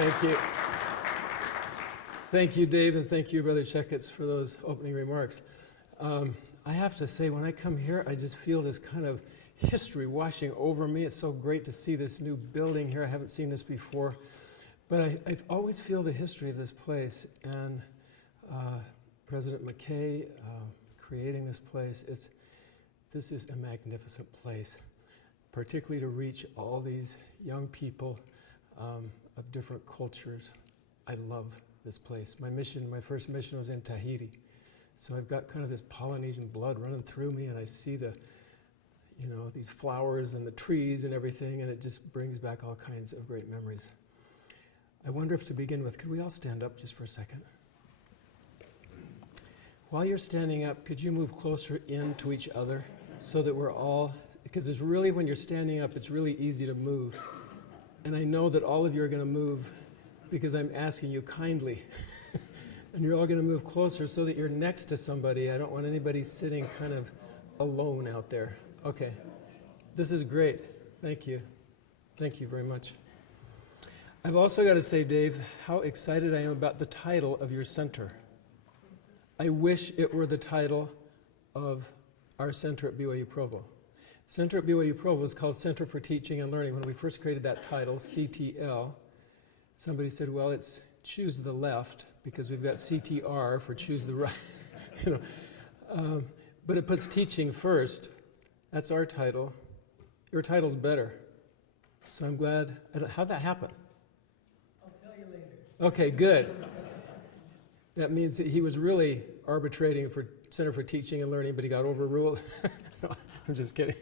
Thank you. Thank you, Dave, and thank you, Brother Checketts, for those opening remarks. I have to say, when I come here, I just feel this kind of history washing over me. It's so great to see this new building here. I haven't seen this before. But I always feel the history of this place. And President McKay creating this place, this is a magnificent place, particularly to reach all these young people of different cultures. I love this place. My first mission was in Tahiti. So I've got kind of this Polynesian blood running through me, and I see these flowers and the trees and everything, and it just brings back all kinds of great memories. I wonder if to begin with, could we all stand up just for a second? While you're standing up, could you move closer in to each other so that we're all, because it's really, when you're standing up, it's really easy to move. And I know that all of you are going to move because I'm asking you kindly. And you're all going to move closer so that you're next to somebody. I don't want anybody sitting kind of alone out there. Okay. This is great. Thank you. Thank you very much. I've also got to say, Dave, how excited I am about the title of your center. I wish it were the title of our center at BYU Provo. Center at BYU Provo is called Center for Teaching and Learning. When we first created that title, CTL, somebody said, well, it's choose the left, because we've got CTR for choose the right. But it puts teaching first. That's our title. Your title's better. So I'm glad. How'd that happen? I'll tell you later. Okay, good. That means that he was really arbitrating for Center for Teaching and Learning, but he got overruled. No, I'm just kidding.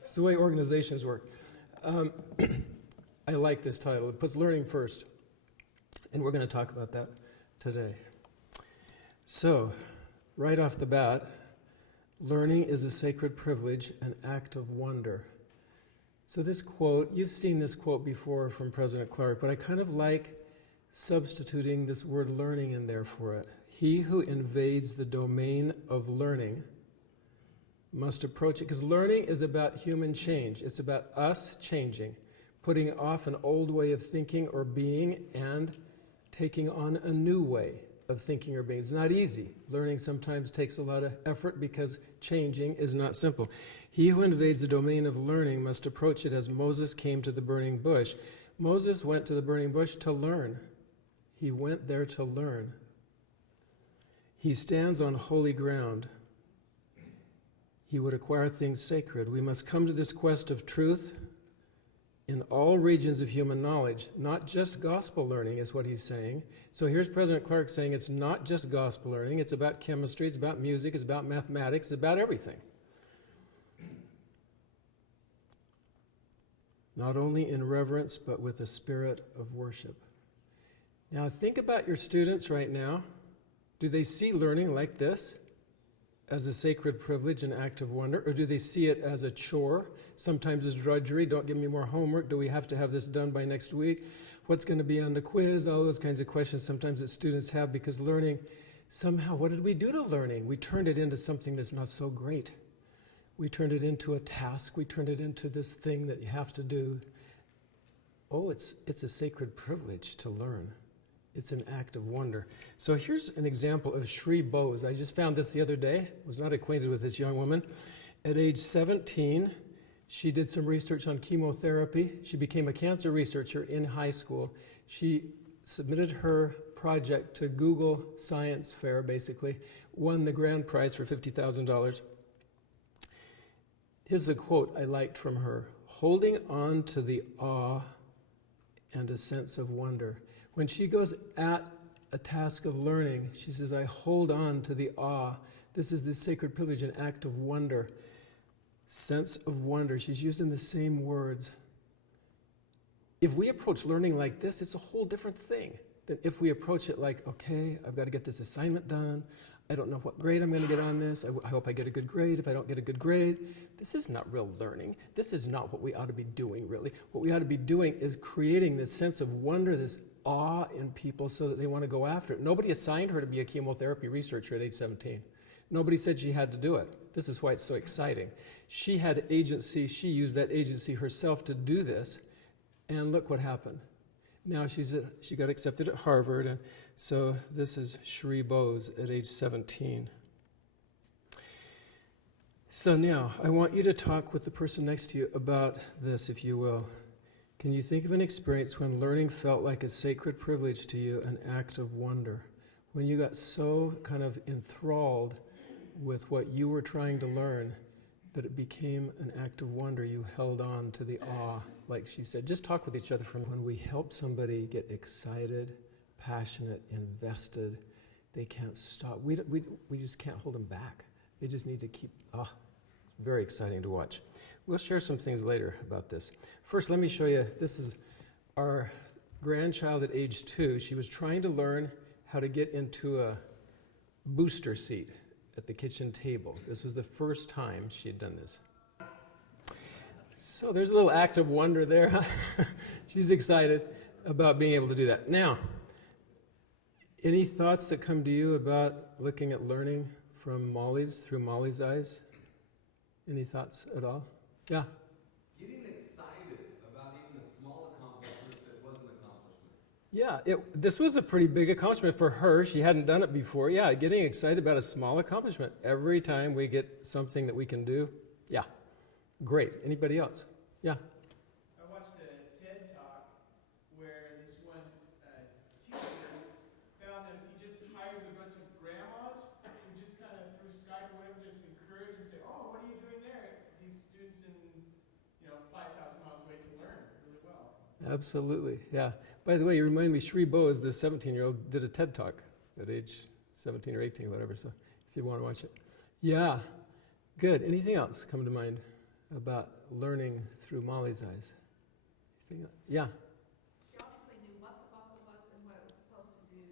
It's the way organizations work. I like this title. It puts learning first. And we're going to talk about that today. So, right off the bat, learning is a sacred privilege, an act of wonder. So this quote, you've seen this quote before from President Clark, but I kind of like substituting this word learning in there for it. He who invades the domain of learning must approach it, because learning is about human change. It's about us changing, putting off an old way of thinking or being and taking on a new way of thinking or being. It's not easy. Learning sometimes takes a lot of effort because changing is not simple. He who invades the domain of learning must approach it as Moses came to the burning bush. Moses went to the burning bush to learn. He went there to learn. He stands on holy ground. He would acquire things sacred. We must come to this quest of truth in all regions of human knowledge, not just gospel learning is what he's saying. So here's President Clark saying it's not just gospel learning, it's about chemistry, it's about music, it's about mathematics, it's about everything. Not only in reverence, but with a spirit of worship. Now think about your students right now. Do they see learning like this as a sacred privilege, an act of wonder, or do they see it as a chore? Sometimes as drudgery. Don't give me more homework. Do we have to have this done by next week? What's going to be on the quiz? All those kinds of questions sometimes that students have, because learning, somehow, what did we do to learning? We turned it into something that's not so great. We turned it into a task. We turned it into this thing that you have to do. Oh, it's a sacred privilege to learn. It's an act of wonder. So here's an example of Sri Bose. I just found this the other day. Was not acquainted with this young woman. At age 17, she did some research on chemotherapy. She became a cancer researcher in high school. She submitted her project to Google Science Fair, basically, won the grand prize for $50,000. Here's a quote I liked from her. Holding on to the awe and a sense of wonder. When she goes at a task of learning, she says, I hold on to the awe. This is the sacred privilege, an act of wonder. Sense of wonder. She's using the same words. If we approach learning like this, it's a whole different thing than if we approach it like, okay, I've got to get this assignment done. I don't know what grade I'm going to get on this. I hope I get a good grade. If I don't get a good grade, this is not real learning. This is not what we ought to be doing, really. What we ought to be doing is creating this sense of wonder, this awe in people so that they want to go after it. Nobody assigned her to be a chemotherapy researcher at age 17. Nobody said she had to do it. This is why it's so exciting. She had agency. She used that agency herself to do this. And look what happened. Now she got accepted at Harvard, and so this is Cherie Bose at age 17. So now, I want you to talk with the person next to you about this, if you will. Can you think of an experience when learning felt like a sacred privilege to you, an act of wonder? When you got so kind of enthralled with what you were trying to learn that it became an act of wonder, you held on to the awe, like she said. Just talk with each other from when we help somebody get excited, passionate, invested, they can't stop. We just can't hold them back. They just need to keep, very exciting to watch. We'll share some things later about this. First, let me show you, this is our grandchild at age 2. She was trying to learn how to get into a booster seat at the kitchen table. This was the first time she had done this. So there's a little act of wonder there. She's excited about being able to do that. Now, any thoughts that come to you about looking at learning through Molly's eyes? Any thoughts at all? Yeah? Getting excited about even a small accomplishment that was an accomplishment. Yeah, this was a pretty big accomplishment for her. She hadn't done it before. Yeah, getting excited about a small accomplishment. Every time we get something that we can do, yeah, great. Anybody else? Yeah. I watched a TED Talk where this one teacher found that if he just hires a bunch of grandmas and just kind of through Skype or whatever, just encourage and say, "Oh, what are you doing there?" These students in 5,000 miles away can learn really well. Absolutely, yeah. By the way, you remind me, Cherie Bose, the 17-year-old, did a TED Talk at age 17 or 18, whatever, so if you want to watch it. Yeah, good. Anything else come to mind about learning through Molly's eyes? Anything else? Yeah. She obviously knew what the buckle was and what it was supposed to do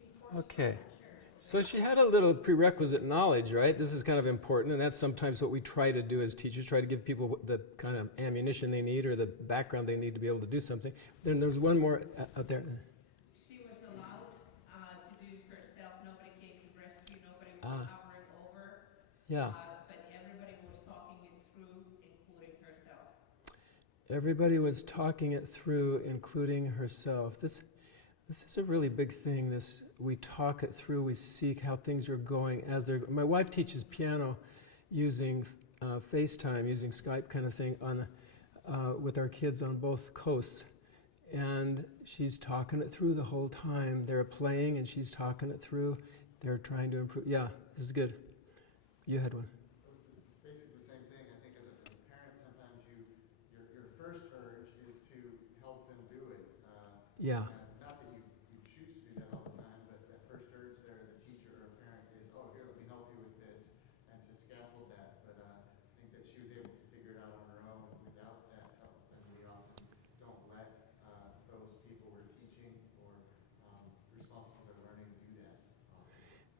before Okay. she got that chair. So she had a little prerequisite knowledge, right? This is kind of important, and that's sometimes what we try to do as teachers, try to give people the kind of ammunition they need or the background they need to be able to do something. Then there's one more out there. She was allowed to do herself. Nobody came to rescue. Nobody was hovering over. Yeah. But everybody was talking it through, including herself. Everybody was talking it through, including herself. This is a really big thing. We talk it through. We seek how things are going as they're. My wife teaches piano using FaceTime, using Skype kind of thing with our kids on both coasts, and she's talking it through the whole time. They're playing, and she's talking it through. They're trying to improve. Yeah, this is good. You had one. Basically the same thing. I think as a parent, sometimes your first urge is to help them do it. Yeah. Not that you choose to do that all the time, but that first urge there as a teacher or a parent is, oh, here, let me help you with this, and to scaffold that. But I think that she was able to figure it out on her own without that help, and we often don't let those people we're teaching or responsible for their learning do that.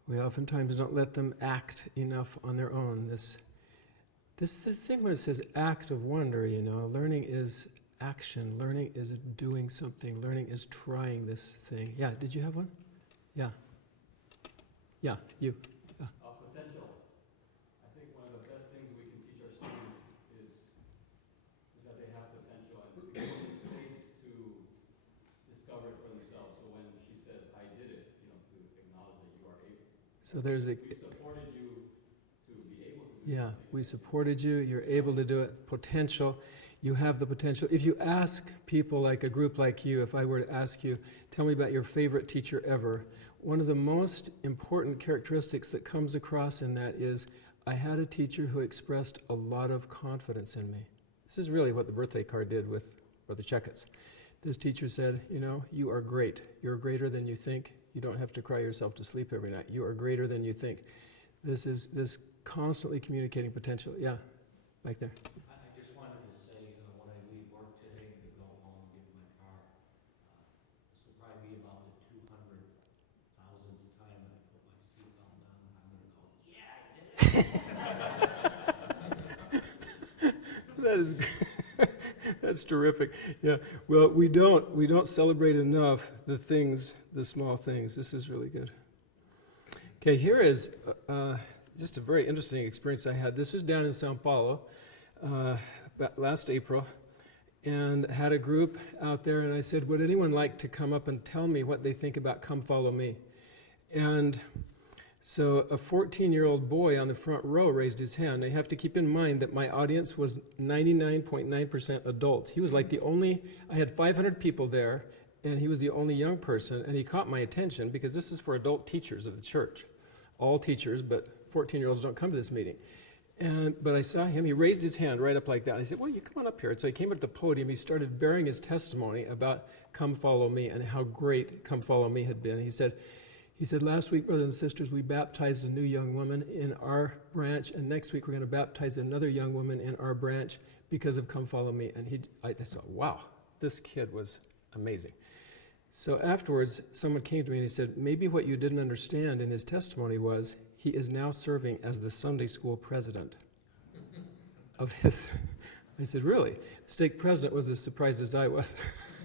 We oftentimes don't let them act enough on their own. This thing when it says act of wonder, learning is action. Learning is doing something. Learning is trying this thing. Yeah, did you have one? Yeah. Yeah, you. Potential. I think one of the best things we can teach our students is that they have potential and to give them space to discover it for themselves. So when she says, "I did it," to acknowledge that you are able. So there's a. We supported you to be able to do Yeah, something. we supported you. You're able to do it. Potential. You have the potential. If you ask people like a group like you, if I were to ask you, tell me about your favorite teacher ever, one of the most important characteristics that comes across in that is, I had a teacher who expressed a lot of confidence in me. This is really what the birthday card did with Brother Checketts. This teacher said, you are great. You're greater than you think. You don't have to cry yourself to sleep every night. You are greater than you think. This is this constantly communicating potential. Yeah, back there. I just wanted to say, when I leave work today to go home and get in my car, this will probably be about the 200,000th time I put my seatbelt on, and I'm going to go, yeah, I did it. That is that's terrific. Yeah. Well, we don't celebrate enough the small things. This is really good. Okay, here is just a very interesting experience I had. This was down in Sao Paulo last April, and had a group out there, and I said, would anyone like to come up and tell me what they think about Come Follow Me? And so a 14-year-old boy on the front row raised his hand. Now you have to keep in mind that my audience was 99.9% adults. He was like the only, I had 500 people there, and he was the only young person, and he caught my attention because this is for adult teachers of the church. All teachers, but 14-year-olds don't come to this meeting. But I saw him, he raised his hand right up like that. I said, well, you come on up here. And so he came up to the podium, he started bearing his testimony about Come Follow Me and how great Come Follow Me had been. He said, last week, brothers and sisters, we baptized a new young woman in our branch, and next week we're going to baptize another young woman in our branch because of Come Follow Me. And I thought, wow, this kid was amazing. So afterwards, someone came to me and he said, maybe what you didn't understand in his testimony was he is now serving as the Sunday school president of his. I said, really? The stake president was as surprised as I was.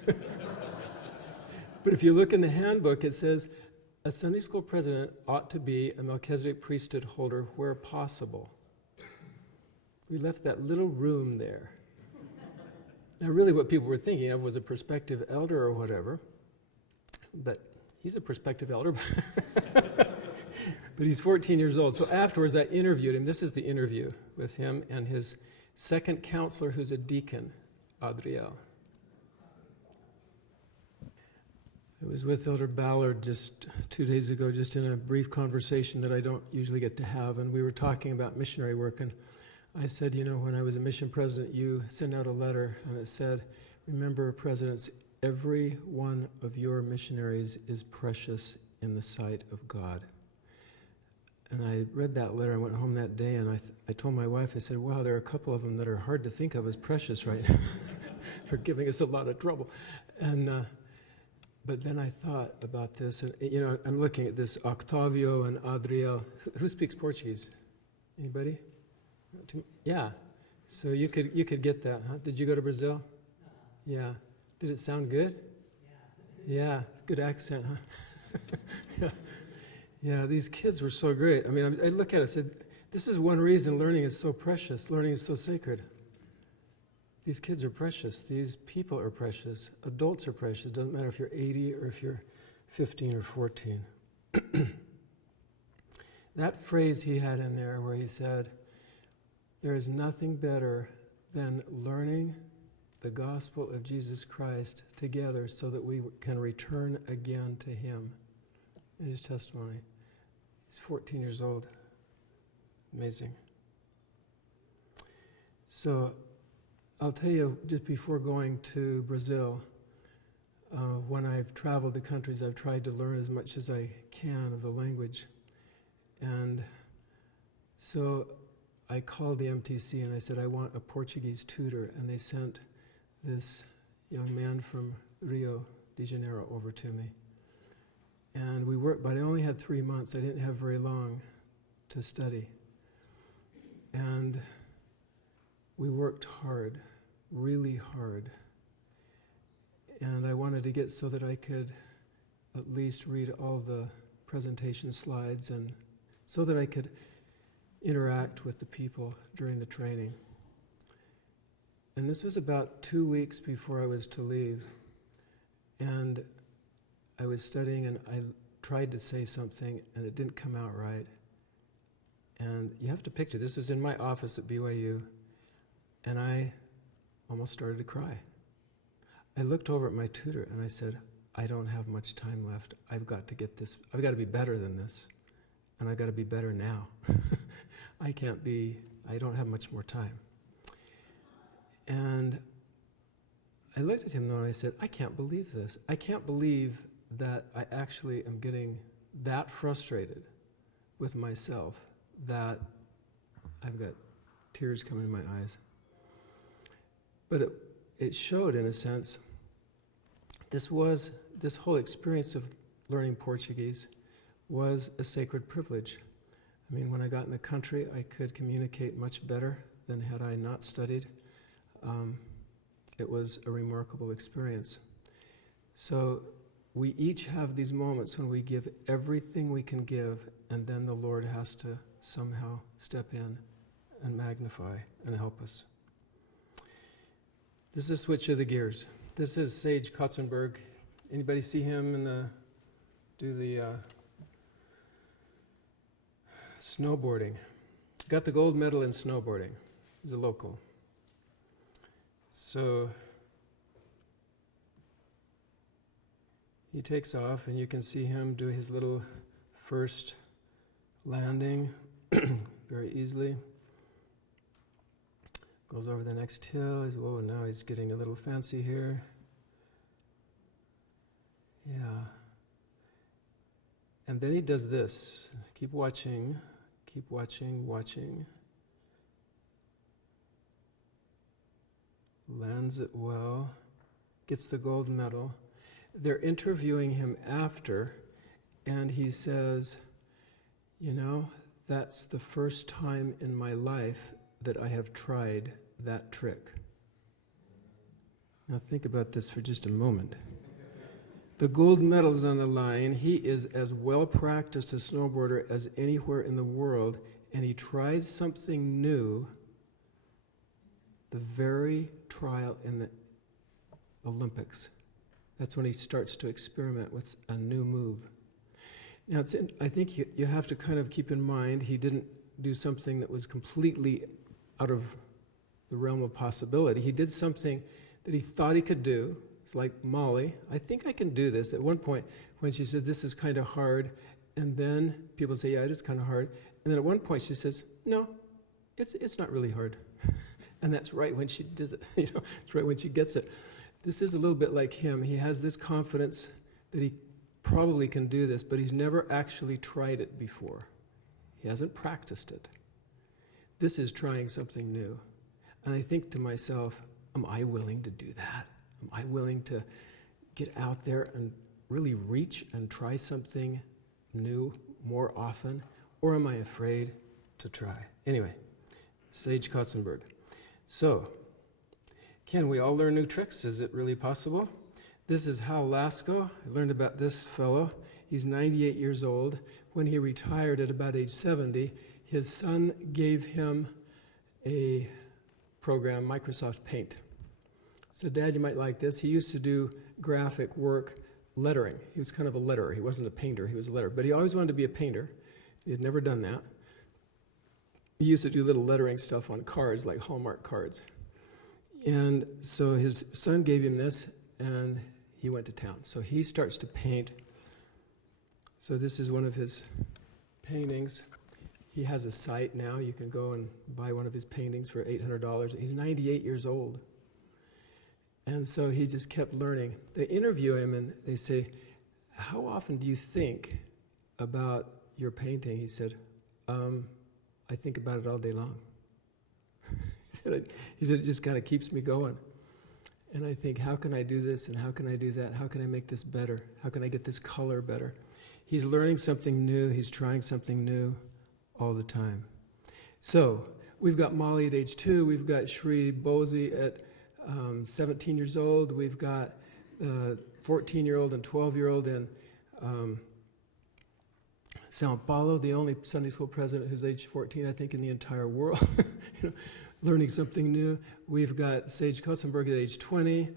But if you look in the handbook, it says, a Sunday school president ought to be a Melchizedek priesthood holder where possible. We left that little room there. Now, really what people were thinking of was a prospective elder or whatever, but he's a prospective elder, but he's 14 years old. So afterwards, I interviewed him. This is the interview with him and his second counselor, who's a deacon, Adriel. I was with Elder Ballard just 2 days ago, just in a brief conversation that I don't usually get to have, and we were talking about missionary work, and I said, you know, when I was a mission president, you sent out a letter, and it said, remember, presidents, every one of your missionaries is precious in the sight of God. And I read that letter, I went home that day, and I told my wife, I said, wow, there are a couple of them that are hard to think of as precious right now. They're giving us a lot of trouble. But then I thought about this, and you know, I'm looking at this Octavio and Adriel. Who speaks Portuguese? Anybody? Yeah. So you could get that, huh? Did you go to Brazil? Yeah. Did it sound good? Yeah. Good accent, huh? Yeah. These kids were so great. I mean, I look at it and said, this is one reason learning is so precious. Learning is so sacred. These kids are precious. These people are precious. Adults are precious. It doesn't matter if you're 80 or if you're 15 or 14. That phrase he had in there where he said, there is nothing better than learning the gospel of Jesus Christ together so that we can return again to him. In his testimony. He's 14 years old. Amazing. So, I'll tell you, just before going to Brazil, when I've traveled the countries, I've tried to learn as much as I can of the language. And so I called the MTC and I said, I want a Portuguese tutor. And they sent this young man from Rio de Janeiro over to me. And we worked, but I only had 3 months. I didn't have very long to study. And we worked hard, really hard. And I wanted to get so that I could at least read all the presentation slides and so that I could interact with the people during the training. And this was about 2 weeks before I was to leave. And I was studying and I tried to say something and it didn't come out right. And you have to picture, this was in my office at BYU, and I almost started to cry. I looked over at my tutor and I said, I don't have much time left. I've got to get this, I've got to be better than this. And I've got to be better now. I don't have much more time. And I looked at him though and I said, I can't believe this. I can't believe that I actually am getting that frustrated with myself that I've got tears coming to my eyes. But it showed, in a sense, this whole experience of learning Portuguese was a sacred privilege. I mean, when I got in the country, I could communicate much better than had I not studied. It was a remarkable experience. So we each have these moments when we give everything we can give, and then the Lord has to somehow step in and magnify and help us. This is a switch of the gears. This is Sage Kotsenburg. Anybody see him do the snowboarding? Got the gold medal in snowboarding. He's a local. So he takes off, and you can see him do his little first landing very easily. Goes over the next hill. Whoa, now he's getting a little fancy here. Yeah. And then he does this. Keep watching, watching. Lands it well. Gets the gold medal. They're interviewing him after, and he says, you know, that's the first time in my life that I have tried that trick. Now think about this for just a moment. The gold medal's on the line. He is as well practiced a snowboarder as anywhere in the world, and he tries something new the very trial in the Olympics. That's when he starts to experiment with a new move. Now, I think you have to kind of keep in mind he didn't do something that was completely out of the realm of possibility. He did something that he thought he could do. It's like Molly, I think I can do this. At one point, when she said, this is kind of hard, and then people say, yeah, it is kind of hard. And then at one point she says, no, it's not really hard. And that's right when she does it. You know, it's right when she gets it. This is a little bit like him. He has this confidence that he probably can do this, but he's never actually tried it before. He hasn't practiced it. This is trying something new. And I think to myself, am I willing to do that? Am I willing to get out there and really reach and try something new more often? Or am I afraid to try? Anyway, Sage Kotsenburg. So, can we all learn new tricks? Is it really possible? This is Hal Lasko. I learned about this fellow. He's 98 years old. When he retired at about age 70, his son gave him a program, Microsoft Paint. So, Dad, you might like this. He used to do graphic work, lettering. He was kind of a letterer. He wasn't a painter, he was a letterer. But he always wanted to be a painter. He had never done that. He used to do little lettering stuff on cards, like Hallmark cards. And so his son gave him this, and he went to town. So he starts to paint. So this is one of his paintings. He has a site now. You can go and buy one of his paintings for $800. He's 98 years old. And so he just kept learning. They interview him, and they say, how often do you think about your painting? He said, I think about it all day long. He said, it just kind of keeps me going. And I think, how can I do this, and how can I do that? How can I make this better? How can I get this color better? He's learning something new. He's trying something new all the time. So we've got Molly at age 2. We've got Shri Bozi at 17 years old. We've got 14-year-old and 12-year-old in Sao Paulo, the only Sunday school president who's age 14, I think, in the entire world. You know, learning something new. We've got Sage Kotsenburg at age 20.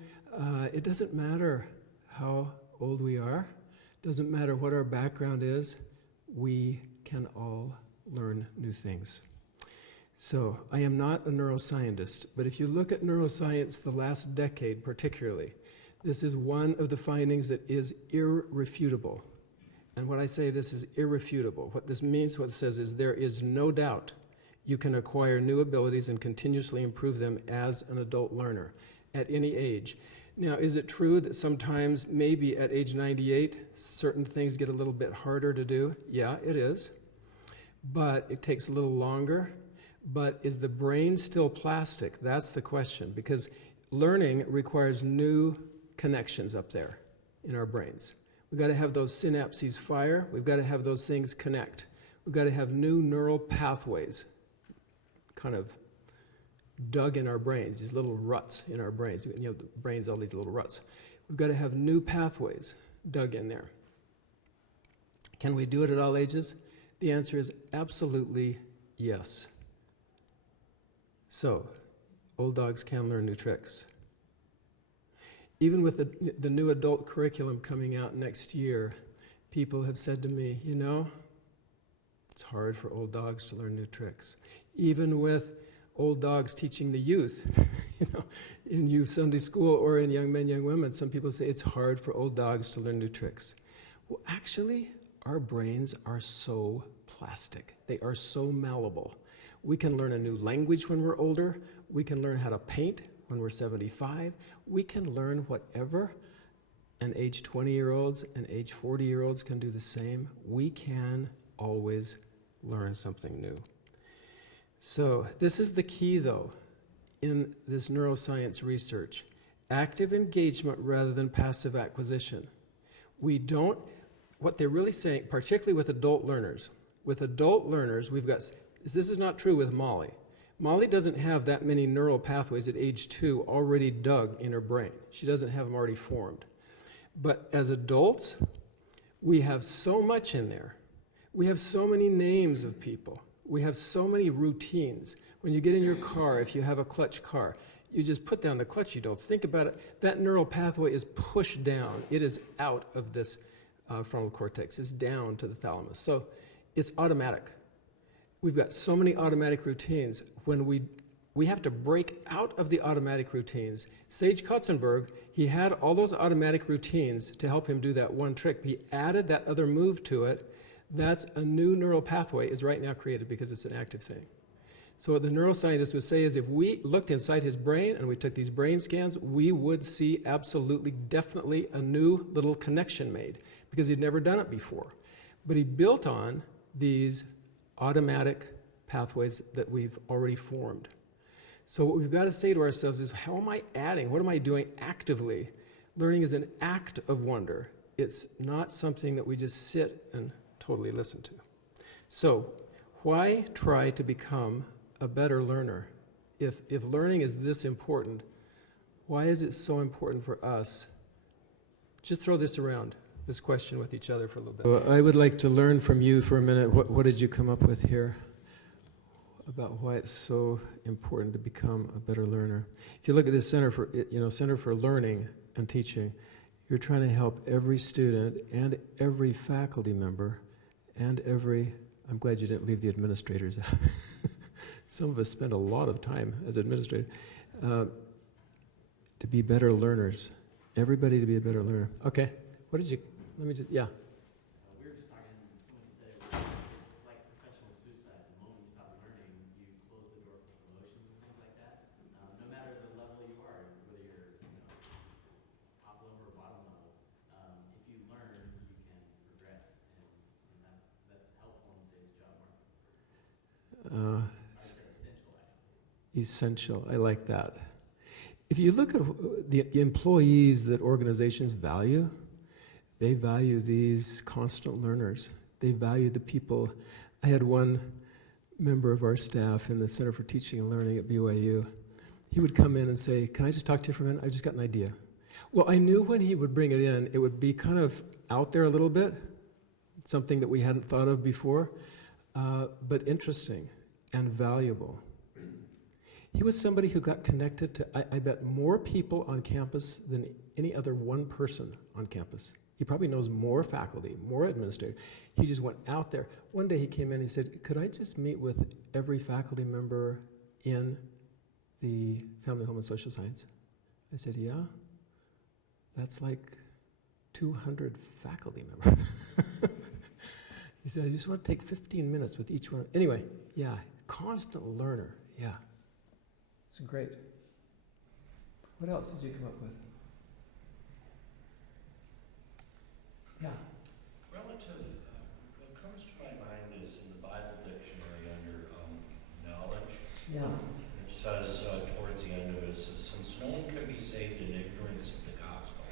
It doesn't matter how old we are. It doesn't matter what our background is. We can all learn new things. So I am not a neuroscientist, but if you look at neuroscience the last decade particularly, this is one of the findings that is irrefutable. And when I say this is irrefutable, what this means, what it says is there is no doubt you can acquire new abilities and continuously improve them as an adult learner at any age. Now, is it true that sometimes, maybe at age 98, certain things get a little bit harder to do? Yeah, it is. But it takes a little longer. But is the brain still plastic? That's the question, because learning requires new connections up there in our brains. We've got to have those synapses fire. We've got to have those things connect. We've got to have new neural pathways kind of dug in our brains, these little ruts in our brains. You know, the brain's all these little ruts. We've got to have new pathways dug in there. Can we do it at all ages? The answer is absolutely yes. So, old dogs can learn new tricks. Even with the new adult curriculum coming out next year, people have said to me, you know, it's hard for old dogs to learn new tricks. Even with old dogs teaching the youth, you know, in youth Sunday school or in young men, young women, some people say it's hard for old dogs to learn new tricks. Well, actually, our brains are so plastic. They are so malleable. We can learn a new language when we're older. We can learn how to paint when we're 75. We can learn whatever, and age 20-year-olds and age 40-year-olds can do the same. We can always learn something new. So this is the key, though, in this neuroscience research. Active engagement rather than passive acquisition. We don't, what they're really saying, particularly with adult learners, we've got, this is not true with Molly. Molly doesn't have that many neural pathways at age 2 already dug in her brain. She doesn't have them already formed. But as adults, we have so much in there. We have so many names of people. We have so many routines. When you get in your car, if you have a clutch car, you just put down the clutch, you don't think about it. That neural pathway is pushed down. It is out of this frontal cortex. It's down to the thalamus. So it's automatic. We've got so many automatic routines. When we have to break out of the automatic routines. Sage Kotsenburg, he had all those automatic routines to help him do that one trick. He added that other move to it. That's a new neural pathway is right now created because it's an active thing. So what the neuroscientist would say is if we looked inside his brain and we took these brain scans, we would see absolutely, definitely a new little connection made because he'd never done it before. But he built on these automatic pathways that we've already formed. So what we've got to say to ourselves is, how am I adding? What am I doing actively? Learning is an act of wonder. It's not something that we just sit and totally listen to. So why try to become a better learner? If learning is this important, why is it so important for us? Just throw this around, this question with each other for a little bit. Well, I would like to learn from you for a minute. What did you come up with here about why it's so important to become a better learner? If you look at this Center for Learning and Teaching, you're trying to help every student and every faculty member and I'm glad you didn't leave the administrators out. Some of us spend a lot of time as administrators to be better learners. Everybody to be a better learner. Okay, let me just, yeah. We were just talking, and somebody said it's like professional suicide. The moment you stop learning, you close the door for promotions and things like that. No matter the level you are, whether you're top level or bottom level, if you learn, you can progress, and that's helpful in today's job market. Essential, I like that. If you look at the employees that organizations value, they value these constant learners. They value the people. I had one member of our staff in the Center for Teaching and Learning at BYU. He would come in and say, "Can I just talk to you for a minute? I just got an idea." Well, I knew when he would bring it in, it would be kind of out there a little bit, something that we hadn't thought of before, but interesting and valuable. He was somebody who got connected to, I bet, more people on campus than any other one person on campus. He probably knows more faculty, more administrators. He just went out there. One day he came in and he said, "Could I just meet with every faculty member in the Family, Home, and Social Science?" I said, "Yeah, that's like 200 faculty members." He said, "I just want to take 15 minutes with each one." Anyway, yeah, constant learner, yeah. It's great. What else did you come up with? Yeah. Relative, what comes to my mind is in the Bible dictionary under knowledge. Yeah. It says towards the end of it, it says, "Since no one can be saved in ignorance of the gospel,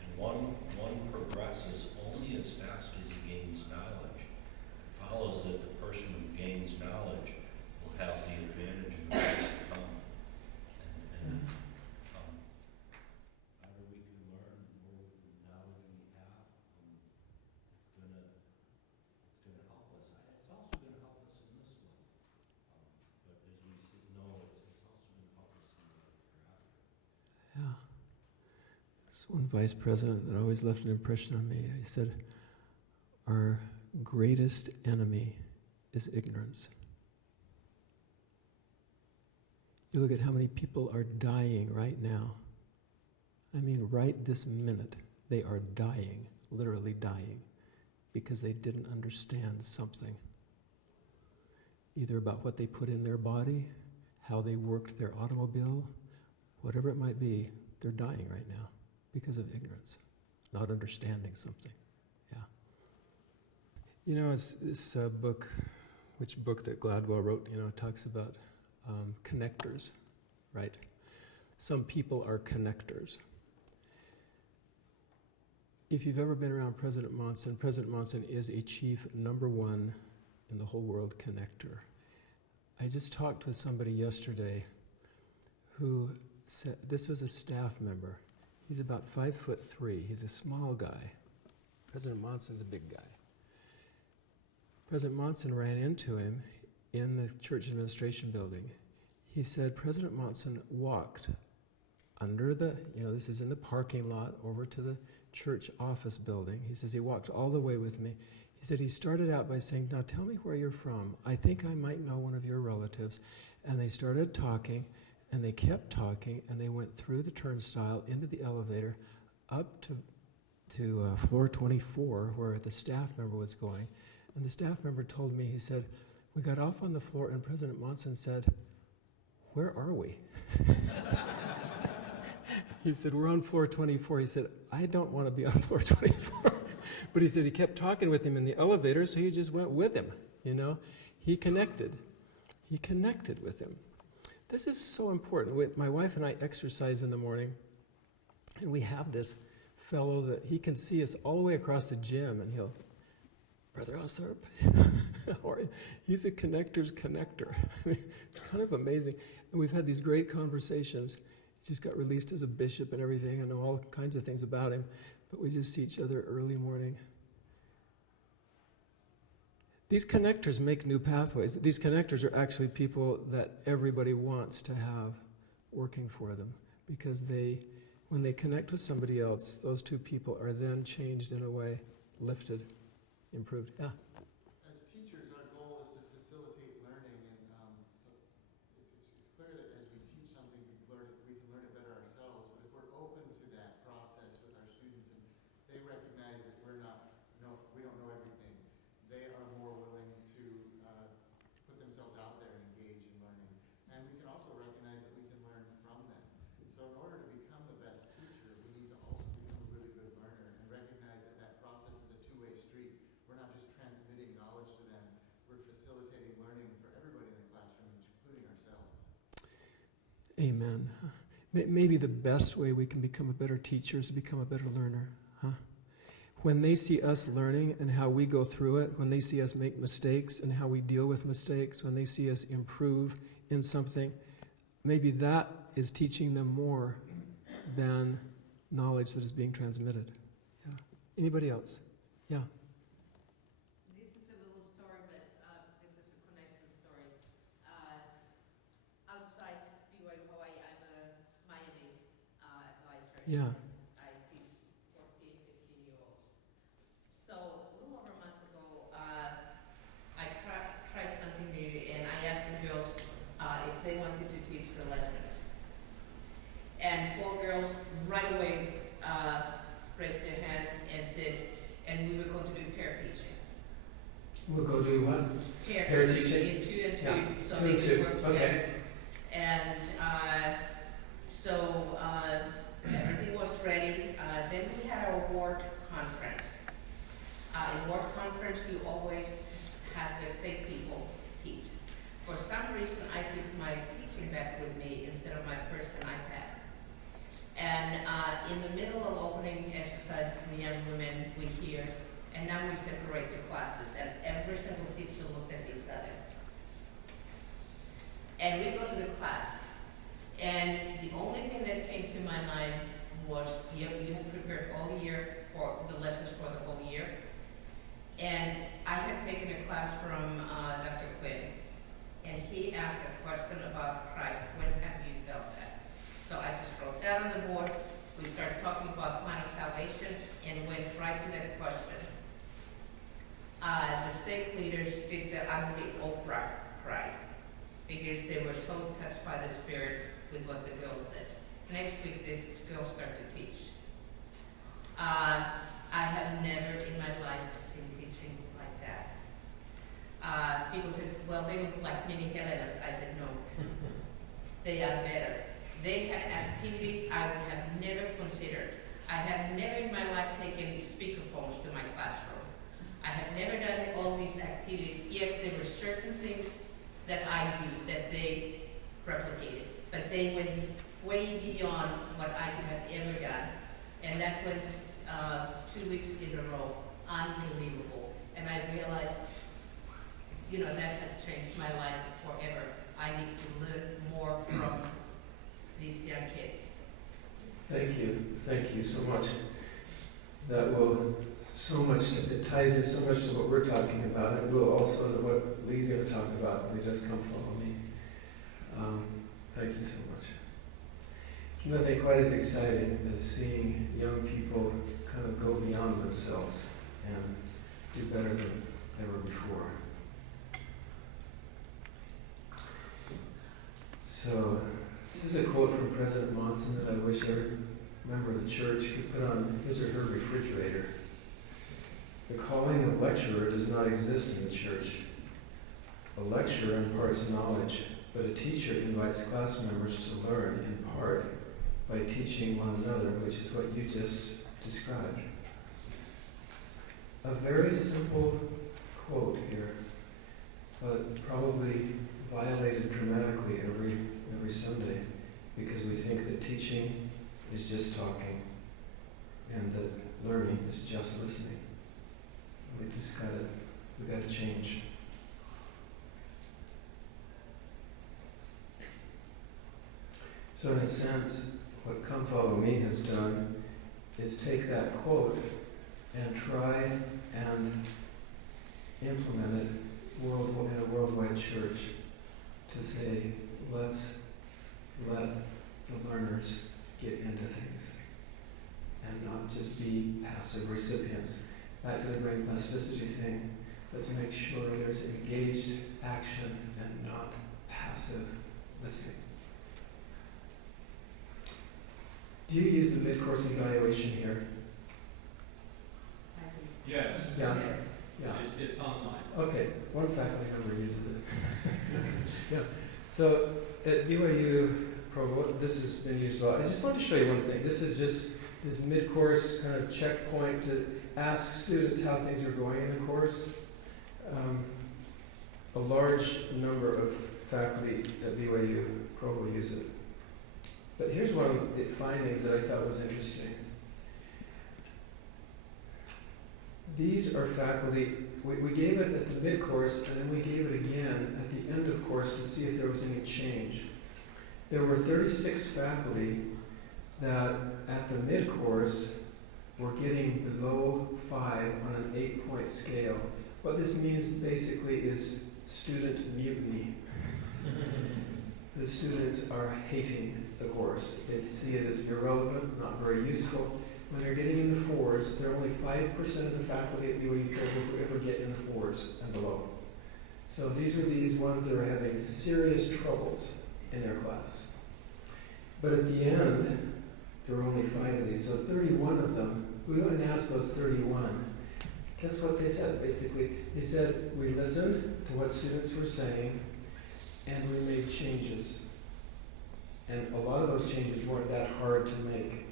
and one progresses only as fast as he gains knowledge, it follows that the person who gains knowledge will have the advantage of the world to come." And Better we can learn, the more knowledge we have, it's gonna help us. It's also gonna help us in this one. But as we know, it's also gonna help us in the hereafter. Yeah. one vice president that always left an impression on me. He said, our greatest enemy is ignorance. You look at how many people are dying right now. I mean, right this minute, they are dying, literally dying, because they didn't understand something. Either about what they put in their body, how they worked their automobile, whatever it might be, they're dying right now because of ignorance, not understanding something. Yeah. You know, it's this book, which book that Gladwell wrote, you know, talks about connectors, right? Some people are connectors. If you've ever been around President Monson is a chief #1 in the whole world connector. I just talked with somebody yesterday who said, this was a staff member. He's about 5'3". He's a small guy. President Monson's a big guy. President Monson ran into him in the church administration building. He said President Monson walked under the, you know, this is in the parking lot, over to the church office building. He says he walked all the way with me. He said he started out by saying, now tell me where you're from. I think I might know one of your relatives. And they started talking, and they kept talking, and they went through the turnstile into the elevator up to floor 24 where the staff member was going. And the staff member told me, he said, we got off on the floor and President Monson said, where are we? He said, we're on floor 24. He said, I don't want to be on floor 24. But he said he kept talking with him in the elevator, so he just went with him, you know. He connected. He connected with him. This is so important. My wife and I exercise in the morning, and we have this fellow that he can see us all the way across the gym, and he'll, Brother Osguthorpe, how are you? He's a connector's connector. I mean, it's kind of amazing. And we've had these great conversations. He just got released as a bishop and everything. I know all kinds of things about him, but we just see each other early morning. These connectors make new pathways. These connectors are actually people that everybody wants to have working for them, because when they connect with somebody else, those two people are then changed in a way, lifted, improved. Yeah. As teachers, our goal is to facilitate learning, and so it's clear that as we teach something, we can learn it better ourselves. But if we're open to that process with our students, and they recognize that we don't know everything, they are more willing to put themselves out there and engage in learning. And we can also recognize that we can learn from them. So in order to become the best teacher, we need to also become a really good learner and recognize that that process is a two-way street. We're not just transmitting knowledge to them, we're facilitating learning for everybody in the classroom, including ourselves. Amen. Maybe the best way we can become a better teacher is to become a better learner. Huh? When they see us learning and how we go through it, when they see us make mistakes and how we deal with mistakes, when they see us improve in something, maybe that is teaching them more than knowledge that is being transmitted. Yeah. Anybody else? Yeah. This is a little story, but this is a connection story. Outside BYU Hawaii, I'm a Miami advisor. Yeah. I teach 14, 15-year-olds. So a little over a month ago, I tried something new, and I asked the girls if they wanted to teach the lessons. And 4 girls right away raised their hand and said, and we were going to do pair teaching. We'll go do what? Pair teaching. In 2 and 2, Yeah. so 2 they and 2. could work together. Okay. And so everything was what the girls said. Next week, this girls start to teach. I have never in my life seen teaching like that. People said, well, they look like mini Helenas. I said, no. They are better. They have activities I would have never considered. I have never in my life taken speakerphones to my classroom. I have never done all these activities. Yes, there were certain things that I do that they replicated, but they went way beyond what I could have ever done. And that went 2 weeks in a row. Unbelievable. And I realized, that has changed my life forever. I need to learn more from these young kids. Thank you so much. That will it ties in so much to what we're talking about, and will also to what Lee's going to talk about when he does come follow me. Thank you so much. Nothing quite as exciting as seeing young people kind of go beyond themselves and do better than ever before. So, this is a quote from President Monson that I wish every member of the church could put on his or her refrigerator. The calling of lecturer does not exist in the church. A lecturer imparts knowledge, but a teacher invites class members to learn in part by teaching one another, which is what you just described. A very simple quote here, but probably violated dramatically every Sunday, because we think that teaching is just talking and that learning is just listening. We got to change. So in a sense, what Come Follow Me has done is take that quote and try and implement it in a worldwide church to say, let's let the learners get into things and not just be passive recipients. Back to the brain plasticity thing, let's make sure there's engaged action and not passive listening. Do you use the mid-course evaluation here? Yes. Yeah. Yes. Yeah. It's online. Okay, one faculty member uses it. Yeah. So at BYU Provo, this has been used a lot. I just wanted to show you one thing. This is just this mid-course kind of checkpoint to ask students how things are going in the course. A large number of faculty at BYU Provo use it. But here's one of the findings that I thought was interesting. These are faculty, we gave it at the mid-course, and then we gave it again at the end of course to see if there was any change. There were 36 faculty that at the mid-course were getting below 5 on an 8-point scale. What this means basically is student mutiny. The students are hating the course. They see it as irrelevant, not very useful. When they're getting in the 4s, there are only 5% of the faculty at BYU who ever get in the 4s and below. So these are these ones that are having serious troubles in their class. But at the end, there were only 5 of these. So 31 of them, we went and asked those 31. Guess what they said? Basically, they said, we listened to what students were saying, and we made changes. And a lot of those changes weren't that hard to make,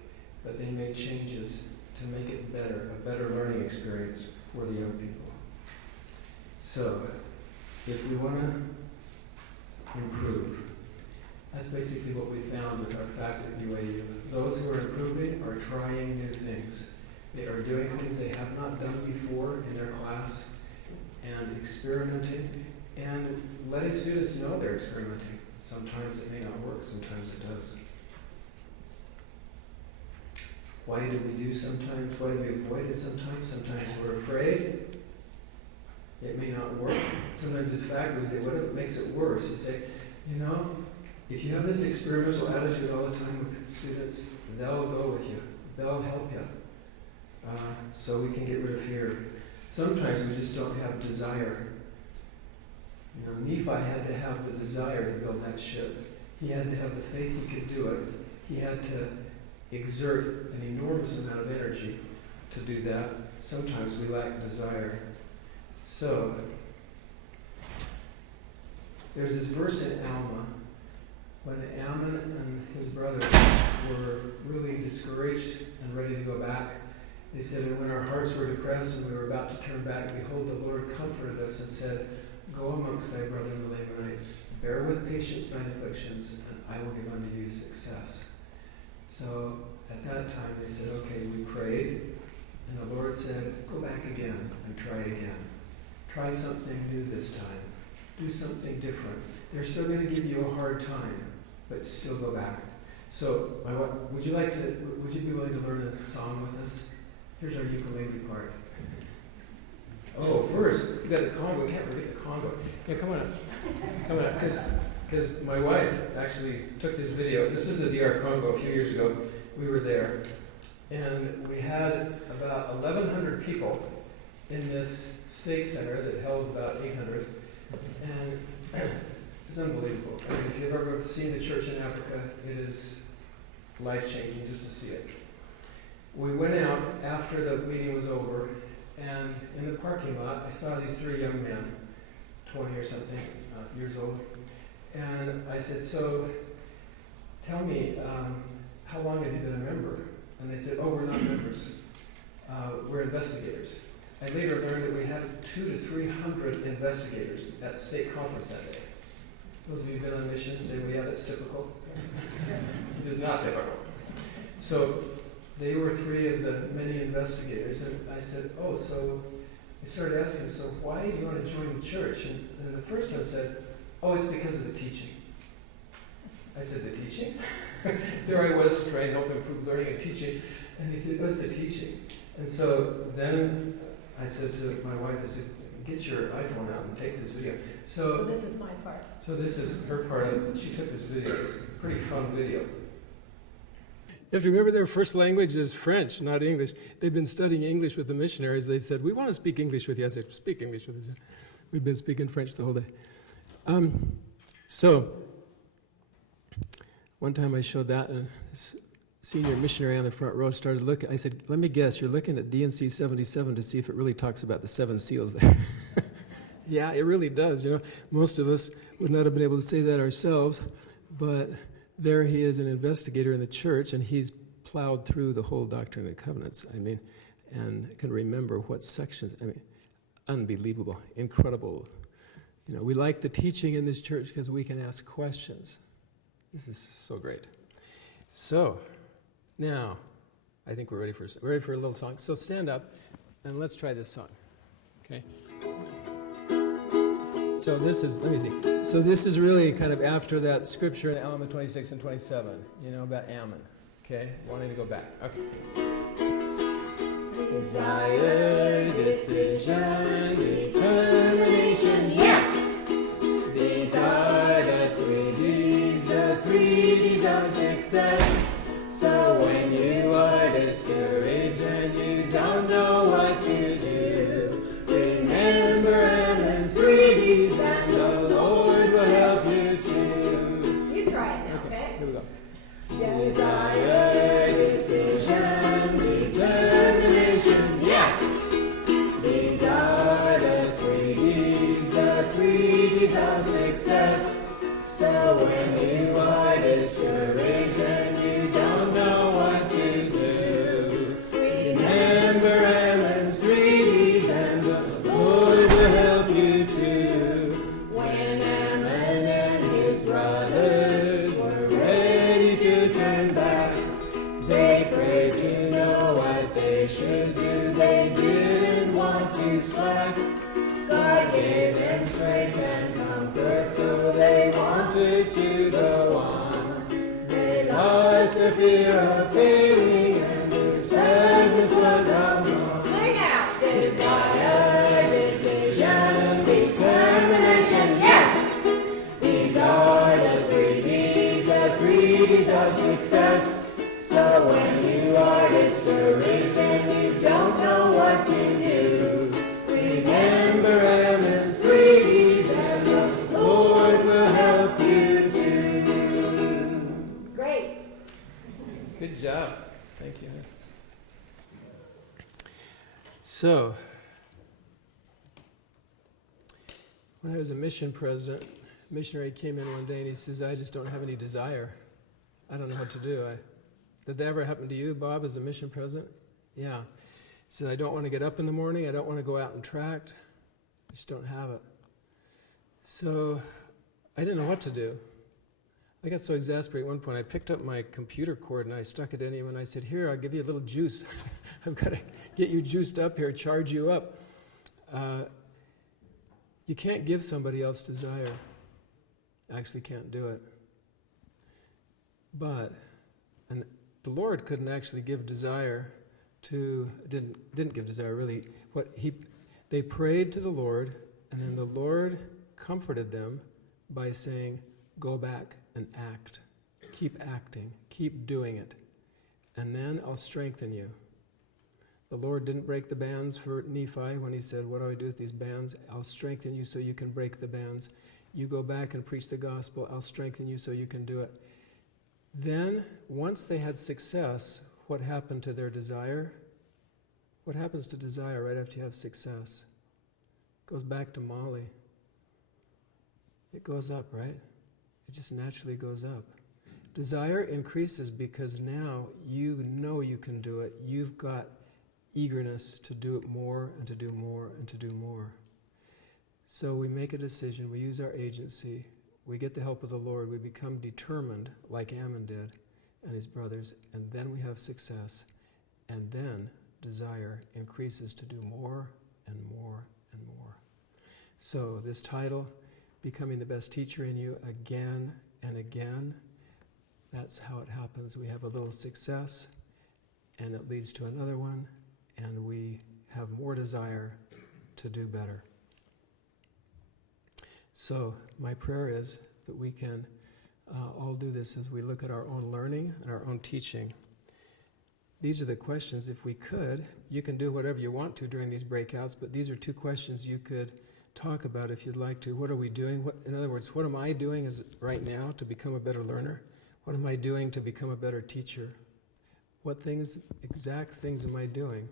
but they made changes to make it better, a better learning experience for the young people. So, if we want to improve, that's basically what we found with our faculty at BYU. Those who are improving are trying new things. They are doing things they have not done before in their class, and experimenting, and letting students know they're experimenting. Sometimes it may not work, sometimes it does. Why do we do sometimes? Why do we avoid it sometimes? Sometimes we're afraid it may not work. Sometimes as faculty say, what makes it worse? You say, if you have this experimental attitude all the time with students, they'll go with you. They'll help you. So we can get rid of fear. Sometimes we just don't have desire. Nephi had to have the desire to build that ship. He had to have the faith he could do it. He had to exert an enormous amount of energy to do that. Sometimes we lack desire. So, there's this verse in Alma when Ammon and his brother were really discouraged and ready to go back. They said, and when our hearts were depressed and we were about to turn back, behold, the Lord comforted us and said, go amongst thy brethren the Lamanites, bear with patience thine afflictions, and I will give unto you success. So at that time they said, okay, we prayed, and the Lord said, go back again and try again. Try something new this time. Do something different. They're still going to give you a hard time, but still go back. So, would you be willing to learn a song with us? Here's our ukulele part. Oh, first, we got the conga. We can't forget the conga. Yeah, come on up. Come on up, because my wife actually took this video. This is the DR Congo a few years ago. We were there, and we had about 1,100 people in this stake center that held about 800, and it's unbelievable. I mean, if you've ever seen the church in Africa, it is life-changing just to see it. We went out after the meeting was over, and in the parking lot, I saw these three young men, 20 or something years old, and I said, so tell me, how long have you been a member? And they said, oh, we're not members. We're investigators. I later learned that we had 200 to 300 investigators at state conference that day. Those of you who've been on mission say, well, yeah, that's typical. This is not typical. So they were three of the many investigators, and I said, oh, so I started asking, so why do you want to join the church? And the first one said, oh, it's because of the teaching. I said, the teaching? There I was to try and help improve learning and teaching, and he said, what's the teaching? And so then I said to my wife, I said, get your iPhone out and take this video. So this is my part. So this is her part of it. She took this video. It's a pretty fun video. You have to remember their first language is French, not English. They've been studying English with the missionaries. They said, we want to speak English with you. I said, speak English with us. We've been speaking French the whole day. So one time I showed that, and this senior missionary on the front row started looking. I said, let me guess, you're looking at DNC 77 to see if it really talks about the 7 seals there. Yeah, it really does. You know, most of us would not have been able to say that ourselves, but there he is, an investigator in the church, and he's plowed through the whole Doctrine and Covenants, I mean, and can remember what sections, I mean, unbelievable, incredible. You know, we like the teaching in this church because we can ask questions. This is so great. So, now, I think we're ready for a little song. So stand up, and let's try this song, okay? So this is, let me see. So this is really kind of after that scripture in Alma 26 and 27, you know, about Ammon. Okay? Wanting to go back. Okay. Desire, decision, determination, yes! These are the 3 Ds, the 3 Ds of success. So when you are discouraged and you don't know what to do, remember Ammon's 3 Ds and the Lord will help you too. You try it now, okay? Here we go. Desire, decision, determination, yes! These are the 3 Ds, the 3 Ds of success. So when you are discouraged and you don't know what to do, remember Ammon's 3 Ds and the Lord will help you too. When Ammon and his brothers were ready to turn back, they prayed to know what they should do. They didn't want to slack. God gave them strength and comfort, so they wanted to go on. They lost the fear of failing, and their sadness was unknown. Sing out! Desire, decision, determination, yes! These are the 3 Ds, the 3 Ds of success. So when you are discouraged and you don't know what to do, remember Ammon's 3 Ds and the Lord will help you too. Good job. Thank you. So, when I was a mission president, a missionary came in one day and he says, I just don't have any desire. I don't know what to do. Did that ever happen to you, Bob, as a mission president? Yeah. He said, I don't want to get up in the morning. I don't want to go out and tract. I just don't have it. So I didn't know what to do. I got so exasperated at one point, I picked up my computer cord and I stuck it in him and I said, here, I'll give you a little juice. I've got to get you juiced up here, charge you up. You can't give somebody else desire. Actually can't do it. But, and the Lord couldn't actually give desire to, didn't give desire really. They prayed to the Lord, and then the Lord comforted them by saying, go back and act. Keep acting. Keep doing it. And then I'll strengthen you. The Lord didn't break the bands for Nephi when he said, what do I do with these bands? I'll strengthen you so you can break the bands. You go back and preach the gospel. I'll strengthen you so you can do it. Then, once they had success, what happened to their desire? What happens to desire right after you have success? It goes back to Molly. It goes up, right? It just naturally goes up. Desire increases because now you know you can do it. You've got eagerness to do it more and to do more and to do more. So we make a decision, we use our agency, we get the help of the Lord, we become determined like Ammon did and his brothers, and then we have success. And then desire increases to do more and more and more. So this title, Becoming the Best Teacher in You Again and Again, that's how it happens. We have a little success, and it leads to another one, and we have more desire to do better. So my prayer is that we can all do this as we look at our own learning and our own teaching. These are the questions, if we could, you can do whatever you want to during these breakouts, but these are two questions you could talk about if you'd like to. What are we doing? In other words, what am I doing right now to become a better learner? What am I doing to become a better teacher? What exact things am I doing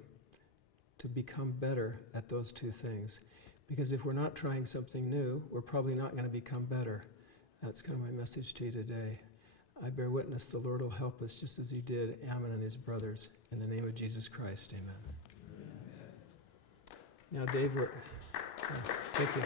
to become better at those two things? Because if we're not trying something new, we're probably not going to become better. That's kind of my message to you today. I bear witness the Lord will help us just as he did Ammon and his brothers. In the name of Jesus Christ, amen. Now, Dave, thank you.